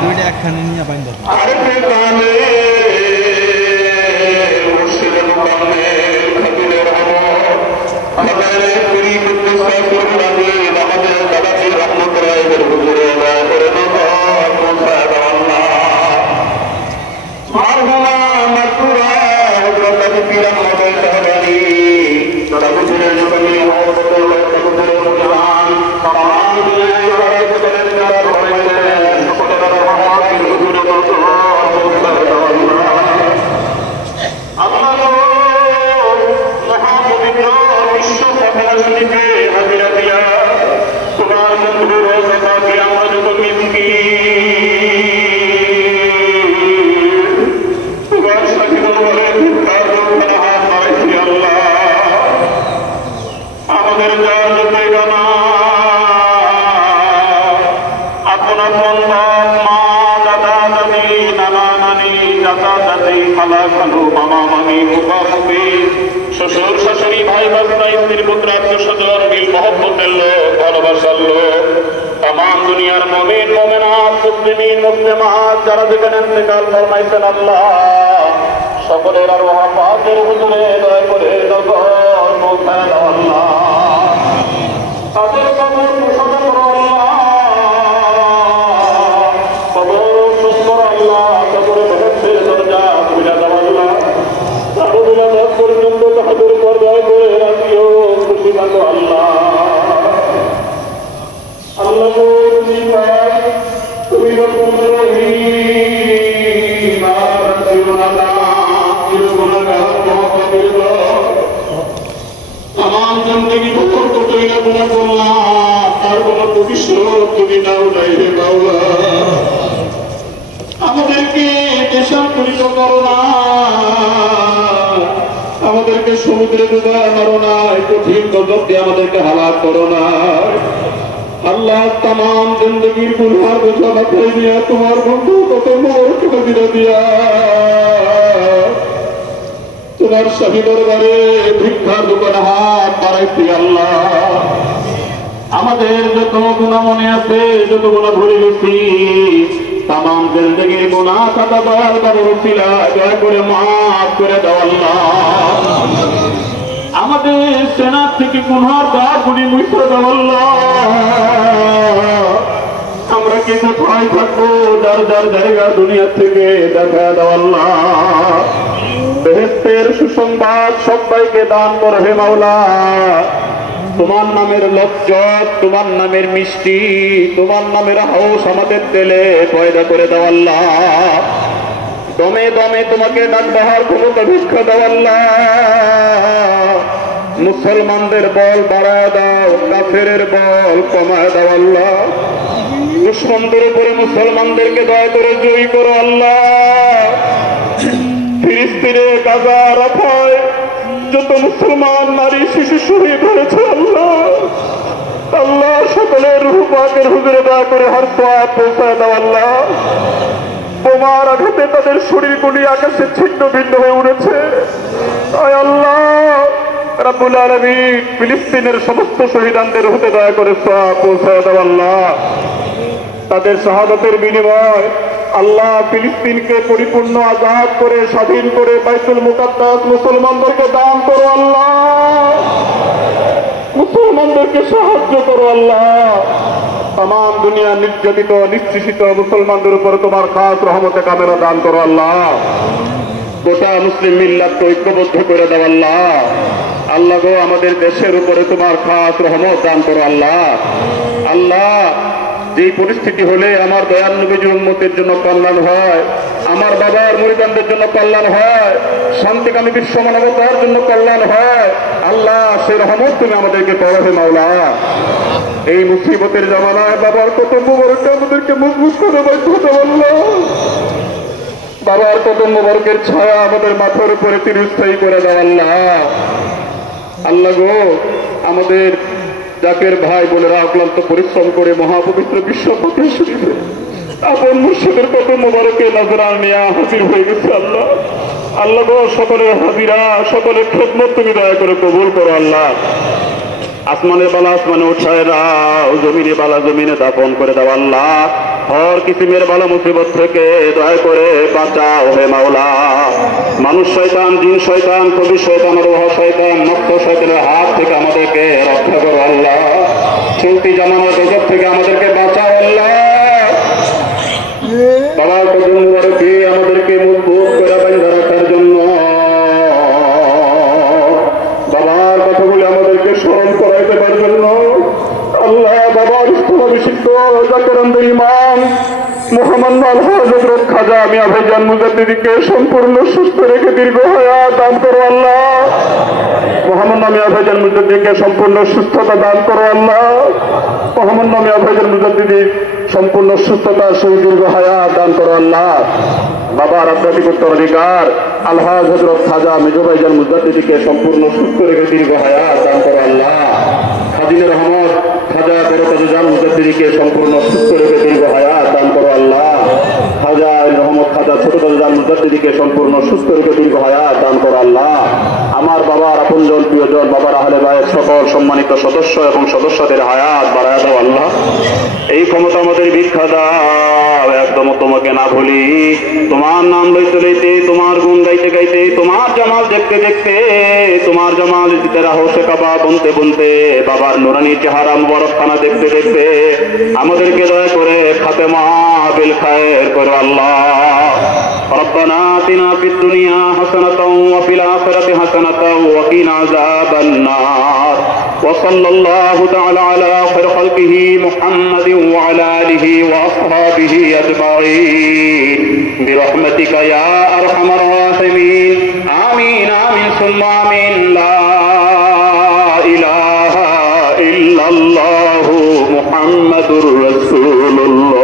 দুইটা একখানে নিয়ে পাইন শ্বশুর শাশুড়ি ভাই বাবা স্ত্রী পুত্র আত্মীয় স্বজন মিল মহব্বতের লোক ভালোবাসার লোক तमाम দুনিয়ার মুমিন মুমিনাত মুসলিমিন মুসলিমাত যারা যেখানে ইন্তেকাল ফরমাইছেন আল্লাহ সকলের আরওয়াহ পাকের হুজুরে দয়া করে নজর পৌঁছায় দাও আল্লাহ তাদের কবর মুসাফা করো আল্লাহ কবর সুস্থ করো আল্লাহ কবরে বেহেশতের দরজা খুলে দাও আল্লাহ তাহলে পর্যন্ত তাহাদের পর্দায় করে রাখিও খুশি থাকো আল্লাহ আল্লাহ তুমি রব্বুর রহিম तमाम जिंदगी भर को तेरा गुना बोला तार गुना भविष्य তুমি নাও নাই রে মাওলা আমাদেরকে দেশান্তরিত করো না আমাদেরকে সমুদ্রে ডুবা মারো না কঠিন গজব দিয়ে আমাদেরকে হালাক করো না আল্লাহ तमाम जिंदगीर गुनाह বোঝা মাথায় নিয়ে তোমার বন্ধু কত মোট কবিরা দিয়া তোমার শাহী দরবারে ভিক্ষার দোকানে হাত বাড়াইছি আল্লাহ আমাদের যত গুনাহ মনে আছে যত গুনাহ ভুলে গেছি तमाम जिंदगीर गुनाह খাতা দয়াল বাবার উসিলা দয়া করে maaf করে দাও আল্লাহ আমাদের সেনা থেকে গুনার দাগগুলি মুছে দাও আল্লাহ আমরা কি কোথায় থাকবো যার যার জায়গা দুনিয়া থেকে দেখা দাও আল্লাহ বেহেশতের সুসংবাদ সবাইকে দান করো হে মাওলা তোমার নামের লজ্জত তোমার নামের মিষ্টি তোমার নামের হাউস আমাদের দিলে পয়দা করে দাও আল্লাহ দমে দমে তোমাকে ডাক দেওয়ার ক্ষমতা ভিক্ষা দাও আল্লাহ মুসলমানদের বল বাড়ায় দাও কাফেরের বল কমায় দাও আল্লাহ দুশমনদের উপরে মুসলমানদেরকে দয়া করে জয়ী করো আল্লাহ ফিলিস্তিনে গাজা রাফায় যত মুসলমান নারী শিশু শহীদ হয়েছে আল্লাহ আল্লাহ সকলের রূহ পাকের হুজুরে দয়া করে হর সওয়াব পৌঁছায় দাও আল্লাহ বোমার আঘাতে তাদের শরীরগুলি আকাশে ছিন্ন ভিন্ন হয়ে উঠেছে আয় আল্লাহ রাব্বুল আলামিন ফিলিস্তিনের সমস্ত শহীদদের রূহে দয়া করে সওয়াব পৌঁছায় দাও আল্লাহ তাদের শাহাদাতের বিনিময় আল্লাহ ফিলিস্তিনকে পরিপূর্ণ আজাদ করে স্বাধীন করে বাইতুল মুকাদ্দাস মুসলমানদেরকে দান করো আল্লাহ মুসলমানদেরকে সাহায্য করো আল্লাহ तमाम दुनिया निर्यातित निश्चित मुसलमानদের উপর তোমার খাস রহমতে কামেলা দান করো আল্লাহ গোটা মুসলিম মিল্লাতকে ঐক্যবদ্ধ করে দাও আল্লাহ আল্লাহ গো আমাদের দেশের উপরে তোমার খাস রহমত দান করো আল্লাহ আল্লাহ এই পরিস্থিতি হলে আমার দয়াল নবীর উম্মতের জন্য কল্যাণ হয় আমার বাবার মুরিদানদের জন্য কল্যাণ হয় শান্তিকামী বিশ্ব মানবতার জন্য কল্যাণ হয় আল্লাহ সেই রহমত তুমি আমাদেরকে করো হে মাওলা এই মুসিবতের জামানায় বাবার কত মুবারককে আমাদেরকে মজবুত করে বাধ্য দাও আল্লাহ বাবার কত মুবারকের ছায়া আমাদের মাথার উপরে চিরস্থায়ী করে দাও আল্লাহ আল্লাহ গো আমাদের জাকের ভাই বোনেরা অক্লান্ত পরিশ্রম করে মহাপবিত্র বিশ্ব ফকির শরীফে আপন মুর্শিদের কত মুবারকে নজরান নিয়ে হাজির হয়ে গেছে আল্লাহ আল্লাহ গো, সকলের হাজিরা, সকলের খেদমত তুমি দয়া করে কবুল করো আল্লাহ। আসমানের বালা আসমানে উঠায় দাও, জমিনে বালা জমিনে দাফন করে দাও আল্লাহ। হর কিসিমের বালা মুসিবত থেকে দয়া করে বাঁচাও হে মাওলা। মানুষ শয়তান, জিন শয়তান, কবি শয়তান, রোহ শয়তান, মক্ত শয়তানের হাত থেকে আমাদেরকে রক্ষা করো আল্লাহ। চলতি জামানোর গজব থেকে আমাদেরকে বাঁচাও আল্লাহ। বাবার কদম মুবারকে আমাদেরকে মজবুত করে বাঁধা রাখার জন্য, বাবার কথাগুলি আমাদেরকে স্মরণ করাইতে পারবেন না আল্লাহ। বাবার স্থলাভিষিক্ত জাকেরানদের ইমাম মুহাম্মদ হযরত খাজা মিয়া ভাইজান মুজাদ্দিদীকে সম্পূর্ণ সুস্থ রেখে দীর্ঘ হায়াত দান করো আল্লাহ। মুহাম্মদ মিয়া ভাইজান মুজাদ্দিদীকে সম্পূর্ণ সুস্থতা দান করো আল্লাহ। মুহাম্মদ মিয়া ভাইজান মুজাদ্দিদী সম্পূর্ণ সুস্থতার সহিত দীর্ঘ হায়াত দান করো আল্লাহ। বাবার আধ্যাত্মিক উত্তরাধিকার আলহাজ হযরত খাজা মেজো ভাইজান মুজাদ্দিদীকে সম্পূর্ণ সুস্থ রেখে দীর্ঘ হায়াত দান করো আল্লাহ। খাদিমের রহমত খাজা বেরকাজান মুজাদ্দিদীকে সম্পূর্ণ সুস্থ রেখে দীর্ঘ হায়াত দান করো আল্লাহ। খাজা রহমত খাজা ছোট কাজান মুজাদ্দিদীকে সম্পূর্ণ সুস্থ রেখে দীর্ঘ হায়াত দান করো আল্লাহ। আমার বাবার আপনজন প্রিয়জন, বাবার আহলে বায়েত সকল সম্মানিত সদস্য এবং সদস্যদের হায়াত বাড়ায় দাও আল্লাহ। এই ক্ষমতা আমাদের ভিক্ষা দাও, একদম তোমাকে না ভুলি, তোমার নাম লইতে লইতে, তোমার গুণ গাইতে গাইতে, তোমার জামাল দেখতে দেখতে, তোমার জামাল তেরা হোসে কাবা বনতে বনতে, বাবার নুরানি চেহারা মুবারক খানা দেখতে দেখতে আমাদেরকে দয়া করে খাতেমা বিল খায়ের করো আল্লাহ। ربنا آتنا في الدنيا حسنة وفي الآخرة حسنة وقنا عذاب النار. وصلى الله تعالى على خير خلقه محمد وعلى آله وأصحابه أجمعين برحمتك يا أرحم الراحمين. آمين آمين ثم آمين. لا إله إلا الله محمد رسول الله.